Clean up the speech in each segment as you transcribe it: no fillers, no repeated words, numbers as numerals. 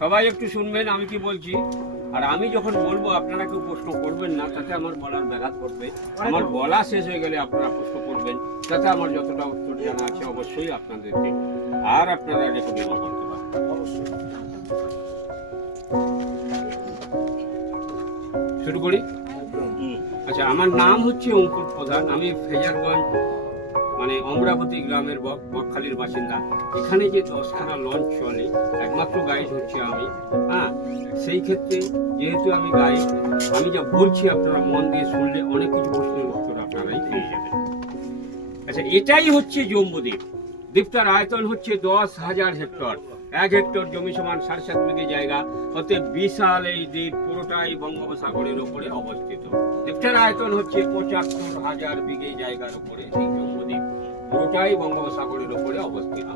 সবাই একটু শুনবেন আমি কি বলছি। আর আমি যখন বলবো আপনারা কেউ প্রশ্ন করবেন না, তাতে আমার বলার ব্যাঘাত করবে। আমার বলা শেষ হয়ে গেলে আপনারা প্রশ্ন করবেন, তাতে আমার যতটা উত্তর জানা আছে অবশ্যই আপনাদেরকে আর আপনারা রেকর্ডিং করতে পারেন। শুরু করি। আচ্ছা, আমার নাম হচ্ছে অঙ্কুর প্রধান। আমি ফেজারগঞ্জ মানে অমরাবতী গ্রামের বকখালির বাসিন্দা। এখানে যে 10খানা লঞ্চ চলে, একমাত্র গাইড হচ্ছে আমি। হ্যাঁ, সেই ক্ষেত্রে যেহেতু আমি গাইড, আমি যা বলছি আপনারা মন দিয়ে শুনলে অনেক কিছু প্রশ্নের উত্তর আপনারাই পেয়ে যাবেন। আচ্ছা, এটাই হচ্ছে জম্বুদ্বীপ। দ্বীপটার আয়তন হচ্ছে 10,000 হেক্টর। 1 হেক্টর জমি সমান 7.5 বিঘে জায়গা। অতএব বিশাল এই দ্বীপ পুরোটাই বঙ্গোপসাগরের উপরে অবস্থিত। দ্বীপটার আয়তন হচ্ছে 75,000 বিঘে জায়গার উপরে এই জম্বুদ্বীপ পুরোটাই বঙ্গোপসাগরের উপরে অবস্থিত।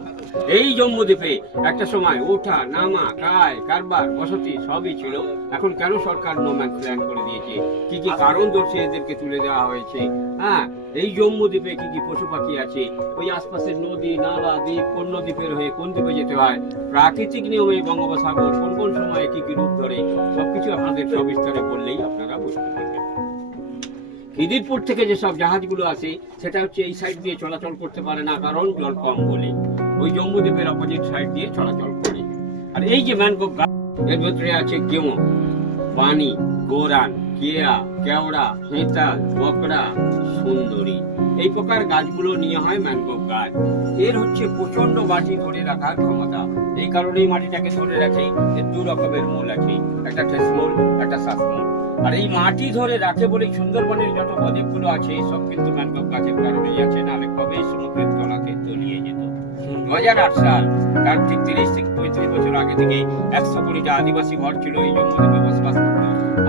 এই জম্বুদ্বীপে একটা সময় ওঠা নামা কায় কারবার বসতি সবই ছিল। এখন কেন সরকার নো ম্যানস ল্যান্ড করে দিয়েছে, কি কি কারণ দর্শে এদেরকে তুলে দেওয়া হয়েছে। হ্যাঁ, এই জম্বুদ্বীপে কি কি পশু পাখি আছে, ওই আশপাশের নদী নালা দ্বীপ, কোন দ্বীপের হয়ে কোন দ্বীপে যেতে হয়, প্রাকৃতিক নিয়মে বঙ্গোপসাগর কোন কোন সময়ে কি কি রূপ ধরে, সবকিছু আপনাদের সবিস্তারে বললেই আপনারা বুঝতে পারবেন। খিদিরপুর থেকে যেসব জাহাজগুলো আসে সেটা হচ্ছে এই সাইড দিয়ে চলাচল করতে পারে না, কারণ জল কম বলে। ওই জম্বুদ্বীপের অপোজিট সাইড দিয়ে চলাচল করে। আর এই যে ম্যানগ্রোভ গাছ, এর ভেতরে আছে গেমো, পানি, গোরান, কেয়া, কেওড়া, হেঁতাল, বকড়া, সুন্দরী, এই প্রকার গাছগুলো নিয়ে হয় ম্যানগ্রোভ গাছ। এর হচ্ছে প্রচন্ড মাটি ধরে রাখার ক্ষমতা। এই কারণেই মাটিটাকে ধরে রাখে। এর 2 রকমের মূল আছে, একটা ঠেসমূল, একটা শ্বাসমূল। আর এই মাটি ধরে রাখে বলেই সুন্দরবনের যত বদ্বীপগুলো আছে সব কিন্তু ম্যানগ্রোভ গাছের কারণেই আছে, নাহলে কবেই সমুদ্রের তলাকে তলিয়ে যেত। 2008 সাল, তার ঠিক 30 থেকে 35 বছর আগে থেকে 120টা আদিবাসী ঘর ছিল এই জম্বুদ্বীপে বসবাস করত।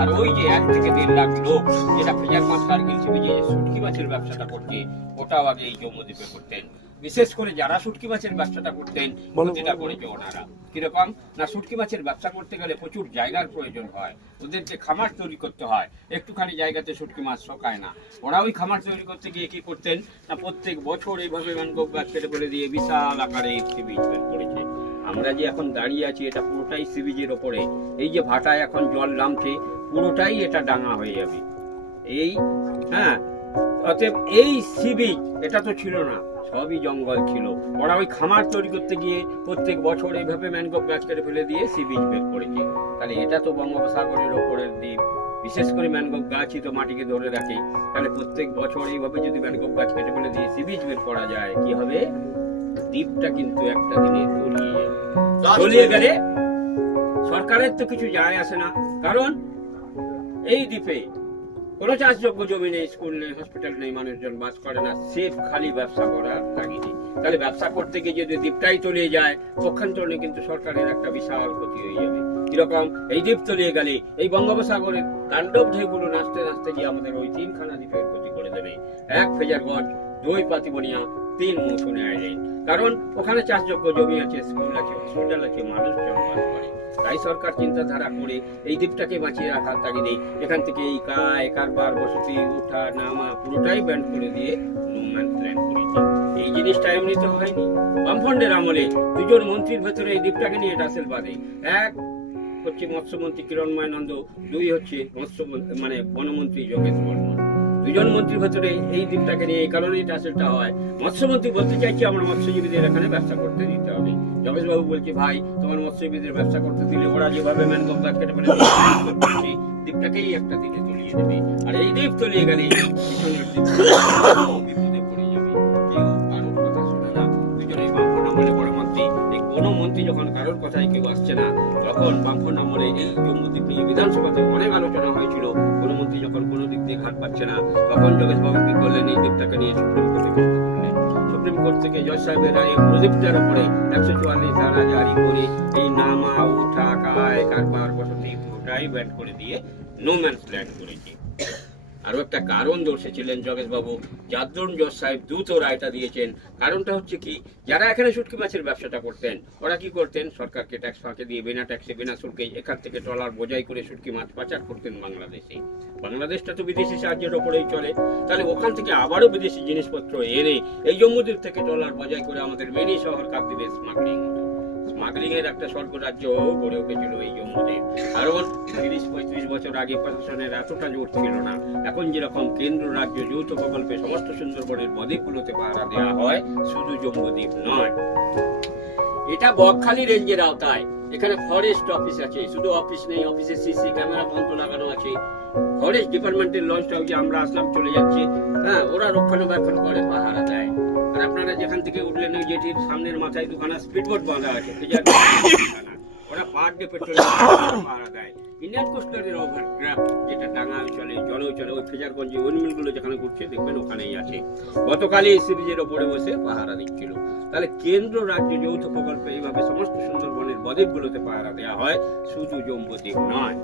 আর ওই যে 1 থেকে 1.5 লাখ লোক যেটা ফেজারগঞ্জ কার্গিল ছিপে যে শুটকি মাছের ব্যবসাটা করছে, ওটাও আগে এই জম্বুদ্বীপে করতেন। বিশেষ করে যারা শুটকি মাছের ব্যবসাটা করতেন, যেটা করেছে ওনারা কিরকম না, শুটকি মাছের ব্যবসা করতে গেলে প্রচুর জায়গার প্রয়োজন হয়। ওদেরকে খামার তৈরি করতে হয়, একটুখানি জায়গাতে শুটকি মাছ শোকায় না। ওরা ওই খামার তৈরি করতে গিয়ে কি করতেন না, প্রত্যেক বছর এইভাবে ম্যানগ্রোভ গাছ কেটে ফেলে দিয়ে বিশাল আকারে সি বিচ বের করেছে। আমরা যে এখন দাঁড়িয়ে আছি এটা পুরোটাই সি বিচের ওপরে। এই যে ভাটায় এখন জল নামছে, পুরোটাই এটা ডাঙা হয়ে যাবে এই। হ্যাঁ, অতএব এই সি বিচ এটা তো ছিল না, সবই জঙ্গল ছিল। ওরা ওই খামার তৈরি করতে গিয়ে প্রত্যেক বছর এইভাবে ম্যানগ্রোভ গাছ কেটে ফেলে দিয়ে সি বিচ বের করেছে। তাহলে এটা তো বঙ্গোপসাগরের ওপরের দ্বীপ। বিশেষ করে ম্যানগ্রোভ গাছই তো মাটিকে ধরে রাখে। তাহলে প্রত্যেক বছর এইভাবে যদি ম্যানগ্রোভ গাছ কেটে ফেলে দিয়ে সি বিচ বের করা যায়, কি হবে, দ্বীপটা কিন্তু একটা দিনে তলিয়ে গেলে সরকারের তো কিছু যায় আসে না। কারণ এই দ্বীপে কোনো চাষযোগ্য জমি নেই, স্কুল নেই, হসপিটাল নেই, মানুষজন বাস করে না, সেফ খালি ব্যবসা করার তাগিদে। তাহলে ব্যবসা করতে গিয়ে যদি দ্বীপটাই তলিয়ে যায়, পক্ষান্তরে কিন্তু সরকারের একটা বিশাল ক্ষতি হয়ে যাবে। কিরকম, এই দ্বীপ তলিয়ে গেলে এই বঙ্গোপসাগরের তাণ্ডব ঢেউগুলো নাচতে নাচতে গিয়ে আমাদের ওই 3খানা দ্বীপের ক্ষতি করে দেবে। 1 ফেজারগঞ্জ, 2 পাতিবনিয়া, 3 মৌসুমী আইল্যান্ড। কারণ ওখানে চাষযোগ্য জমি আছে, স্কুল আছে, হসপিটাল আছে, মানুষজন বাস করে। তাই সরকার চিন্তাধারা করে এই দ্বীপটাকে বাঁচিয়ে রাখার তাগিদে এখান থেকে এই কায় কারবার বসতি উঠা নামা পুরোটাই ব্যান্ড করে দিয়ে নো ম্যানস ল্যান্ড করেছে। এই জিনিসটা এমনিতে হয়নি। বামফ্রন্টের আমলে 2 জন মন্ত্রীর ভেতরে এই দ্বীপটাকে নিয়ে টাসেল বাঁধে। 1 হচ্ছে মৎস্যমন্ত্রী কিরণময় নন্দ, 2 হচ্ছে মানে বনমন্ত্রী যোগেশ বর্মন। 2 জন মন্ত্রীর ভেতরে এই দ্বীপটাকে নিয়ে এই কারণেই টাসেলটা হয়। মৎস্যমন্ত্রী বলতে চাইছে আমার মৎস্যজীবীদের এখানে ব্যবসা করতে দিতে হবে। যোগেশবাবু বলছে, ভাই তোমার মৎস্যজীবীদের ব্যবসা করতে দিলে ওরা যেভাবে ম্যানগ্রোভ গাছ কেটে ফেলে দ্বীপটাকেই একটা দিনে তলিয়ে দেবে। আর এই দ্বীপ তলিয়ে গেলে বিপদে পড়ে যাবে। কেউ কারোর কথা শোনে না। 2 জনেই বামফ্রন্ট আমলে বড় মন্ত্রী। এই কোনো মন্ত্রী যখন কারোর কথায় কেউ আসছে না, তখন বামফ্রন্ট আমলে এই জম্বুদ্বীপ নিয়ে বিধানসভাতে অনেক আলোচনা হয়েছিল। কোনো মন্ত্রী যখন কোনো দিক দিয়ে ঘাট পাচ্ছে না, তখন যোগেশবাবু কি করলেন, এই দ্বীপটাকে নিয়ে সুপ্রিম কোর্টে করলেন। সুপ্রিম কোর্ট থেকে জজ সাহেবের রায়ে প্রদীপটার উপরে 144 ধারা জারি করে এই নামা ওঠা কায় কারবার বসতি পুরোটাই ব্যান্ড করে দিয়ে নো ম্যানস ল্যান্ড করেছে। আরো একটা কারণ দর্শিয়েছিলেন যোগেশবাবু, যার জন্য জজ সাহেব দ্রুত রায়টা দিয়েছেন। কারণটা হচ্ছে কি, যারা এখানে শুটকি মাছের ব্যবসাটা করতেন, ওরা কি করতেন, সরকারকে ট্যাক্স ফাঁকে দিয়ে বিনা ট্যাক্সে বিনা শুল্কে এখান থেকে ট্রলার বোঝাই করে শুটকি মাছ পাচার করতেন বাংলাদেশে। বাংলাদেশটা তো বিদেশি সাহায্যের ওপরেই চলে। তাহলে ওখান থেকে আবারও বিদেশি জিনিসপত্র এনে এই জম্বুদ্বীপ থেকে ট্রলার বোঝাই করে আমাদের মিনি শহর কাকদ্বীপে স্মাগলিং স্মাগলিং এর একটা স্বর্গরাজ্য গড়ে উঠেছিল এই জম্মুদ্বীপ। কারণ 30-35 বছর আগে প্রশাসনের এতটা জোর ছিল না। এখন যেরকম কেন্দ্র রাজ্য যৌথ প্রকল্পে সমস্ত সুন্দরবনের বদ্বীপগুলোতে পাহারা দেওয়া হয়, শুধু জম্মুদ্বীপ নয়, এটা বকখালি রেঞ্জের আওতায়। এখানে ফরেস্ট অফিস আছে, শুধু অফিস নেই, অফিসে সিসি ক্যামেরা পর্যন্ত লাগানো আছে। ফরেস্ট ডিপার্টমেন্টের লঞ্চটা ওই যে আমরা আসলাম চলে যাচ্ছে, হ্যাঁ, ওরা রক্ষণাবেক্ষণ করে, পাহারা দেয়। আর আপনারা যেখান থেকে উঠলেন ওই যেটির সামনের মাথায় দুখানা স্পিডবোট বাঁধা আছে, ওরা পার ডে পেট্রোল পাহারা দেয়। ইন্ডিয়ান কোস্ট গার্ডের ওভারক্রাফট যেটা ডাঙা চলে, জলেও চলে, ওই ফেজারগঞ্জে উইন্ডমিলগুলো যেখানে ঘুরছে দেখবেন ওখানেই আছে। গতকালই এই সিরিজের ওপরে বসে পাহারা দিচ্ছিল। তাহলে কেন্দ্র রাজ্য যৌথ প্রকল্পে এইভাবে সমস্ত সুন্দরবনের বদ্বীপগুলোতে পাহারা দেওয়া হয়, শুধু জম্বুদ্বীপ নয়।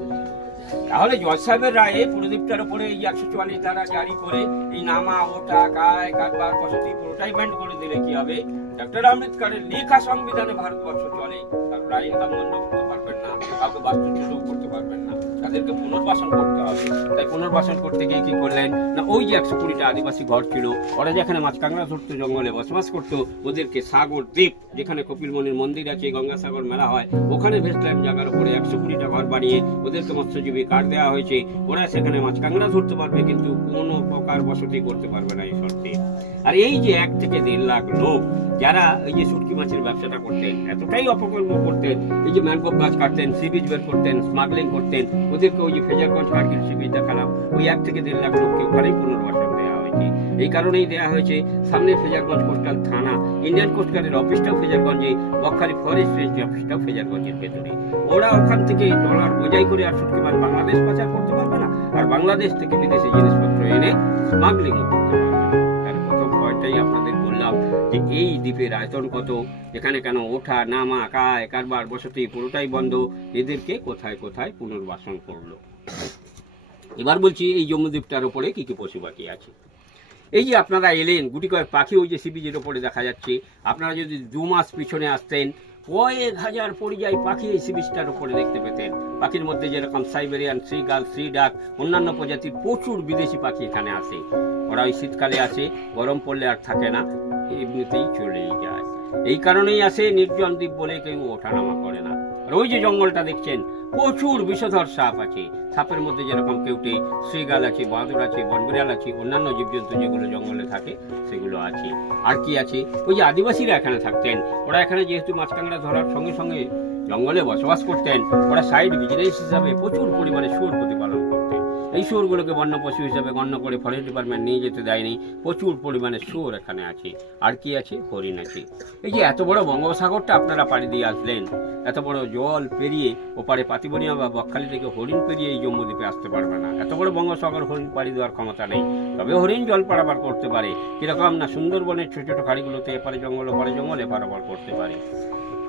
তাহলে জজ সাহেবের রায়ে পুরো দ্বীপটার উপরে এই 144 ধারা জারি করে এই নামা, ওঠা, কায়, কারবার, বসতি পুরোটাই ব্যান্ড করে দিলে কি হবে? ডক্টর আম্বেদকরের লেখা সংবিধানে ভারতবর্ষ চলে, তার রায় অমান্য করতে পারবেন না, কাউকে বাস্তুচ্যুত করতে পারবেন না, তাদেরকে পুনর্বাসন করতে হবে। তাই পুনর্বাসন করতে গিয়ে কি করলেন না, ওই যে 120টা আদিবাসী ঘর ছিল, ওরা যেখানে মাছ কাঁকড়া ধরতো, জঙ্গলে বসবাস করতো, ওদেরকে সাগর দ্বীপ, যেখানে কপিলমুনির মন্দির আছে, গঙ্গাসাগর মেলা হয়, ওখানে ভেস্টল্যান্ড জায়গার উপরে 120টা ঘর বানিয়ে ওদেরকে মৎস্যজীবী কার্ড দেওয়া হয়েছে। ওরা সেখানে মাছ কাঁকড়া ধরতে পারবে, কিন্তু কোনো প্রকার বসতি করতে পারবে না এই শর্তে। আর এই যে 1 থেকে 1.5 লাখ লোক যারা এই যে শুটকি মাছের ব্যবসাটা করতেন, এতটাই অপকর্ম করতেন, এই যে ম্যানগ্রোভ গাছ কাটতেন, সি বিচ বের করতেন, স্মাগলিং করতেন, ওদেরকে ওই যে ফেজারগঞ্জ কার্গিল সি বিচ দেখালাম, ওই 1 থেকে 1.5 লাখ লোককে ওখানেই পুনর্বাসন দেওয়া হয়েছে। এই কারণেই দেওয়া হয়েছে সামনে ফেজারগঞ্জ কোস্টাল থানা, ইন্ডিয়ান কোস্ট গার্ডের অফিসটাও ফেজারগঞ্জে, বকখালি ফরেস্ট রেঞ্জ অফিসটাও ফেজারগঞ্জের ভেতরে। ওরা ওখান থেকে ডলার বোঝাই করে আর শুটকি মাছ বাংলাদেশ পাচার করতে পারবে না, আর বাংলাদেশ থেকে বিদেশি জিনিসপত্র এনে স্মাগলিং করতে পারবে না। তার প্রথম ভয়টাই আপনাদের বললাম যে এই দ্বীপের আয়তন কত, এখানে কেন ওঠা, নামা, কায়, কারবার, বসতি পুরোটাই বন্ধ, এদেরকে কোথায় কোথায় পুনর্বাসন করলো। এবার বলছি এই জম্মুদ্বীপটার উপরে কি কি পশু পাখি আছে। এই যে আপনারা এলেন, গুটি কয়েক পাখি ওই যে সি বিচের ওপরে দেখা যাচ্ছে। আপনারা যদি 2 মাস পিছনে আসতেন, কয়েক হাজার পরিযায়ী পাখি এই সি বিচটার উপরে দেখতে পেতেন। পাখির মধ্যে যেরকম সাইবেরিয়ান শ্রীগাল, শ্রীডাক, অন্যান্য প্রজাতির প্রচুর বিদেশি পাখি এখানে আসে। ওরা ওই শীতকালে আসে, গরম পড়লে আর থাকে না, এমনিতেই চলেই যায়। এই কারণেই আসে, নির্জন দ্বীপ বলে কেউ ওঠানামা করে না। আর ওই যে জঙ্গলটা দেখছেন, প্রচুর বিষধর সাপ আছে। সাপের মধ্যে যেরকম কেউটে, শ্রীগাল আছে, বাঁদর আছে, বনবিড়াল আছে, অন্যান্য জীবজন্তু যেগুলো জঙ্গলে থাকে সেগুলো আছে। আর কি আছে, ওই যে আদিবাসীরা এখানে থাকতেন, ওরা এখানে যেহেতু মাছ কাঁকড়া ধরার সঙ্গে সঙ্গে জঙ্গলে বসবাস করতেন, ওরা সাইড বিজনেস হিসাবে প্রচুর পরিমাণে শুয়োর প্রতিপালন করতেন। এই শুয়োরগুলোকে বন্য পশু হিসাবে গণ্য করে ফরেস্ট ডিপার্টমেন্ট নিয়ে যেতে দেয়নি। প্রচুর পরিমাণে শুয়োর এখানে আছে। আর কি আছে, হরিণ আছে। এই যে এত বড় বঙ্গোপসাগরটা আপনারা পাড়ি দিয়ে আসলেন, এত বড় জল পেরিয়ে ওপারে পাতিবনিয়া বা বকখালি থেকে হরিণ পেরিয়ে এই জম্মুদ্বীপে আসতে পারবে না। এত বড় বঙ্গোপসাগর হরিণ পাড়ি দেওয়ার ক্ষমতা নেই। তবে হরিণ জল পারাপার করতে পারে, কিরকম না, সুন্দরবনের ছোট ছোট খাড়িগুলোতে এপারে জঙ্গল ওপারে জঙ্গলে পারাপার করতে পারে।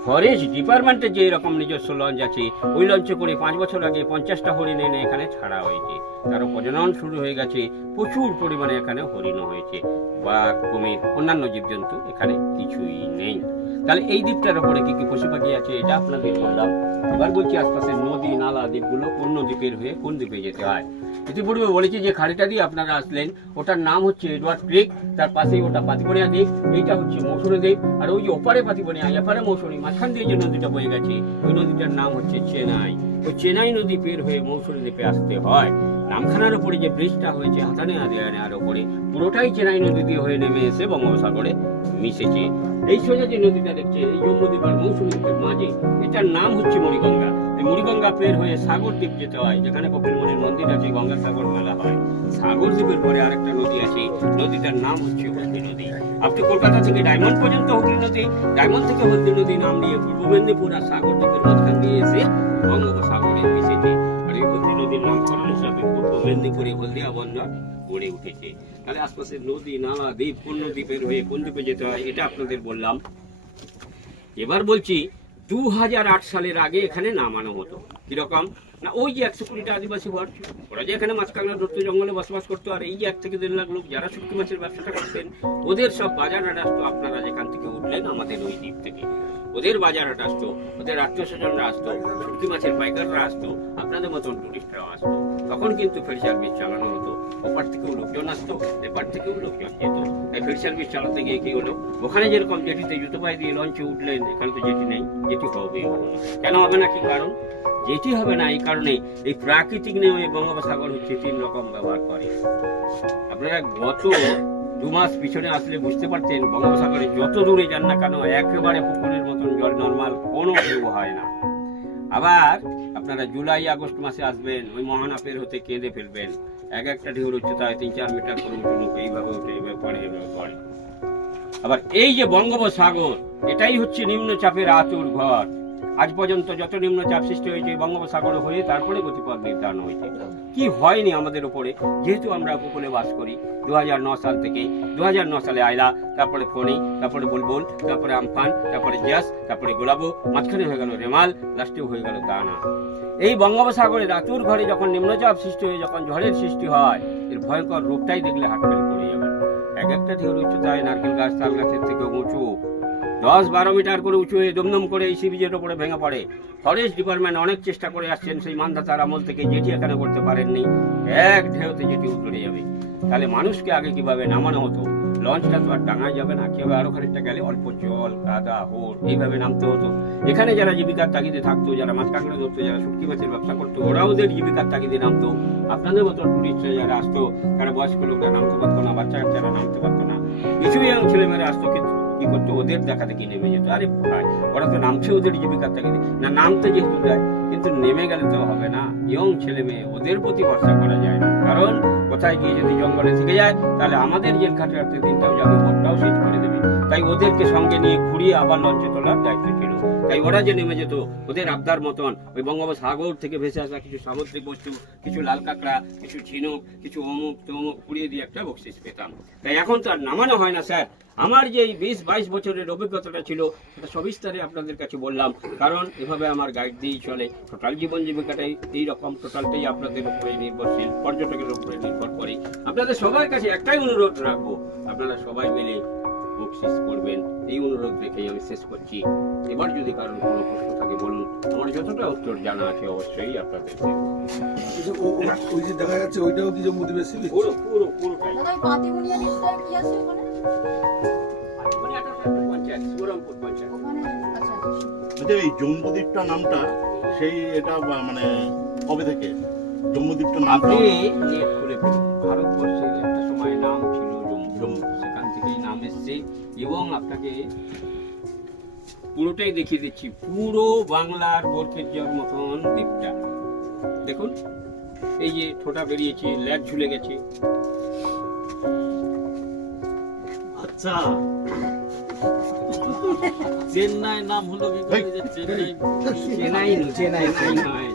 ফরেস্ট ডিপার্টমেন্টের যে এরকম নিজস্ব লঞ্চ আছে, ওই লঞ্চে করে 5 বছর আগে 50টা হরিণ এনে এখানে ছাড়া হয়েছে। তারও প্রজনন শুরু হয়ে গেছে, প্রচুর পরিমাণে এখানে হরিণও হয়েছে। বাঘ, কুমির, অন্যান্য জীবজন্তু এখানে কিছুই নেই। তাহলে এই দ্বীপটার উপরে কি কি পশু পাখি আছে এটা আপনাদের বললাম। এবার বলছি আশপাশের নদী নালা দ্বীপগুলো কোন দ্বীপের হয়ে কোন দ্বীপে যেতে হয়। ইতিপূর্বে বলেছি যে খাড়িটা দিয়ে আপনারা আসলেন, ওটার নাম হচ্ছে এডওয়ার্ড ক্রিক, তার পাশেই ওটা পাতিবনিয়া দ্বীপ, এইটা হচ্ছে মৌসুমী দ্বীপ, আর ওই যে ওপারে পাতিবনিয়া, এপারে মৌসুমী, মাঝখান দিয়ে যে নদীটা বয়ে গেছে ওই নদীটার নাম হচ্ছে চেনাই। ওই চেনাই নদী পের হয়ে মৌসুমী দ্বীপে আসতে হয়। নামখানার উপরে যে ব্রিজটা হয়েছে হাতানে আদিয়ানের উপরে, পুরোটাই চেনাই নদী দিয়ে হয়ে নেমে এসে বঙ্গোপসাগরে মিশেছে। এই সোজা যে নদীটা দেখছে এই জম্মুদ্বীপ আর মৌসুমী দ্বীপের মাঝে, এটার নাম হচ্ছে মুড়িগঙ্গা। এই মুড়িগঙ্গা পের হয়ে সাগর দ্বীপ যেতে হয়, যেখানে কপিলমুনির মন্দির আছে, গঙ্গাসাগর মেলা হয়। সাগর দ্বীপের পরে আরেকটা নদী আছে, নদীটার নাম হচ্ছে হলদি নদী। আপনি কলকাতা থেকে ডায়মন্ড পর্যন্ত হলদি নদী, ডায়মন্ড থেকে হলদি নদী নাম নিয়ে পূর্ব মেদিনীপুর আর সাগর দ্বীপের মাঝখান দিয়ে এসে বঙ্গোপসাগরে মিশেছে। আর এই হলদি নদীর নামকরণ হিসাবে পূর্ব মেদিনীপুরে হলদিয়া বন্দর গড়ে উঠেছে। তাহলে আশপাশের নদী নালা দ্বীপ কোন দ্বীপের হয়ে কোন দ্বীপে যেতে হয় এটা আপনাদের বললাম। এবার বলছি 2008 সালের আগে এখানে নামানো হতো। কিরকম না, ওই যে 120টা আদিবাসী ঘর, ওরা যে এখানে মাছ কাঁকড়া ধরতো, জঙ্গলে বসবাস করতো, আর এই যে 1 থেকে 1.5 লাখ লোক যারা শুটকি মাছের ব্যবসাটা করতেন, ওদের সব বাজার আট আসতো। আপনারা যেখান থেকে উঠলেন আমাদের ওই দ্বীপ থেকে, ওদের বাজার আট আসতো, ওদের আত্মীয় স্বজনরা আসতো, শুটকি মাছের পাইকাররা আসতো, আপনাদের মতন টুরিস্টরাও আসতো। তখন কিন্তু ফেরি সার্ভিস চালানো হতো। ওপার থেকেও লোকজন আসতো, এপার থেকেও লোকজন যেত। তাই ফেরি সার্ভিস চালাতে গিয়ে কি হলো, ওখানে যেরকম জেটিতে জুতো পায়ে দিয়ে লঞ্চে উঠলেন, এখানে তো জেটি নেই, জেটি হবে কেন হবে না, কি কারণ? যেটি হবে না এই কারণে, এই প্রাকৃতিক নিয়মে বঙ্গোপসাগর হচ্ছে 3 রকম ব্যবহার করে। আপনারা গত 2 মাস পিছনে আসলে বুঝতে পারতেন বঙ্গোপসাগরে যত দূরে যান না কেন একেবারে পুকুরের মতন জল, নর্মাল কোনো ঢেউ হয় না। আবার আপনারা জুলাই আগস্ট মাসে আসবেন, ওই মহানাপের হতে কেঁদে ফেলবেন, একটা ঢেউর উচ্চতা 3-4 মিটার করে উঠে এইভাবে উঠে এইভাবে পড়ে এইভাবে পড়ে। আবার এই যে বঙ্গোপসাগর, এটাই হচ্ছে নিম্নচাপের আতুর ঘর। আজ পর্যন্ত যত নিম্নচাপ সৃষ্টি হয়েছে বঙ্গোপসাগর হয়ে তারপরে গতিপথ নির্ধারণ হয়েছে। কি হয়নি আমাদের উপরে, যেহেতু আমরা উপকূলে বাস করি 2009 সাল থেকে। 2009 সালে আয়লা, তারপরে ফণী, তারপরে বুলবুল, তারপরে আমফান, তারপরে জাস, তারপরে গোলাবো, মাঝখানে হয়ে গেল রেমাল, লাস্টেও হয়ে গেল দানা। এই বঙ্গোপসাগরের আতুর ঘরে যখন নিম্নচাপ সৃষ্টি হয়ে যখন ঝড়ের সৃষ্টি হয়, এর ভয়ঙ্কর রূপটাই দেখলে হাট ফেল করে যাবে। একটা ঢেউর উচ্চতায় নারকেল গাছ তাল গাছের থেকে উঁচু 10-12 মিটার করে উঁচু হয়ে দমদম করে এই সি বিচের উপরে ভেঙে পড়ে। ফরেস্ট ডিপার্টমেন্ট অনেক চেষ্টা করে আসছেন, সেই মান্ধাতার আমল থেকে, যেটি এখানে করতে পারেননি। এক ঢেউতে যেটি উতরে যাবে। তাহলে মানুষকে আগে কিভাবে নামানো হতো? লঞ্চটা তো আর ডাঙায় যাবে না, কিভাবে আরো খানিকটা গেলে অল্প জল, কাদা, হোড় এইভাবে নামতে হতো। এখানে যারা জীবিকার তাগিদে থাকতো, যারা মাছ কাঁকড়া ধরতো, যারা শুটকি মাছের ব্যবসা করতো, ওরা ওদের জীবিকার তাগিদে নামতো। আপনাদের মতো টুরিস্টরা যারা আসতো, তারা বয়স্ক লোকরা নামতে পারতো না, বাচ্চা কাচ্চারা নামতে পারতো না, কিছু ছেলেমেয়েরা আসতো, কিন্তু কি করতো, ওদের দেখা দেখি নেমে যেত। আরে ভাই, ওরা তো নামছে ওদের জীবিকার তাগিদে, না নামতে যেহেতু দেয়, কিন্তু নেমে গেলে তো হবে না। ইয়ং ছেলে মেয়ে, ওদের প্রতি ভরসা করা যায় না। কারণ কোথায় গিয়ে যদি জঙ্গলে থেকে যায়, তাহলে আমাদের জেল খাটে রাখতে দিনটাও যাবে, ভোটটাও সিট করে দেবে। তাই ওদেরকে সঙ্গে নিয়ে ঘুরিয়ে আবার লঞ্চে তোলার দায়িত্ব ছিল। তাই ওরা যে নেমে যেত, ওদের আবদার মতন ওই বঙ্গোপসাগর থেকে ভেসে আসা কিছু সামুদ্রিক বস্তু, কিছু লাল কাঁকড়া, কিছু ঝিনুক, কিছু অমুক তমুক কুড়িয়ে দিয়ে একটা বকশিস পেতাম। তাই এখন তো আর নামানো হয় না স্যার। আমার যে 20-22 বছরের অভিজ্ঞতাটা ছিল, সেটা সবিস্তারে আপনাদের কাছে বললাম। কারণ এভাবে আমার গাইড দিয়েই চলে। টোটাল জীবন জীবিকাটাই এইরকম, টোটালটাই আপনাদের উপরে নির্ভরশীল, পর্যটকের উপরে নির্ভর করে। আপনাদের সবার কাছে একটাই অনুরোধ রাখবো, আপনারা সবাই মিলে বকশিস করবেন, এই অনুরোধ রেখেই আমি শেষ করছি। এবার যদি কারণ কোনো প্রশ্ন থাকে বলুন, আমার যতটা উত্তর জানা আছে অবশ্যই আপনাদের ওই যে দেখা যাচ্ছে ওইটাও কি জম্মু দ্বীপের সি বিচ? পুরোটাই পাতিমুনিয়া দ্বীপটা কি আছে ওখানে? মানে একটা পঞ্চায়েত, শিবরামপুর পঞ্চায়েত। ওখানে আচ্ছা আচ্ছা, এই জম্বুদ্বীপটা নামটা সেই এটা মানে কবে থেকে জম্বুদ্বীপটা নামটা? আপনি নেট খুলে ফেলুন, ভারতবর্ষের একটা সময় নাম ছিল জম্মু, সেখান থেকেই নাম এসছে। এবং আপনাকে পুরোটাই দেখিয়ে দিচ্ছি, পুরো বাংলার বরকের যাওয়ার মতন দ্বীপটা দেখুন। এই যে ঠোঁটা বেরিয়েছে, ল্যাজ ঝুলে গেছে। আচ্ছা, চেন্নাই নাম হলো কি করে যে চেন্নাই? চেন্নাই নয়, চেন্নাই নয়।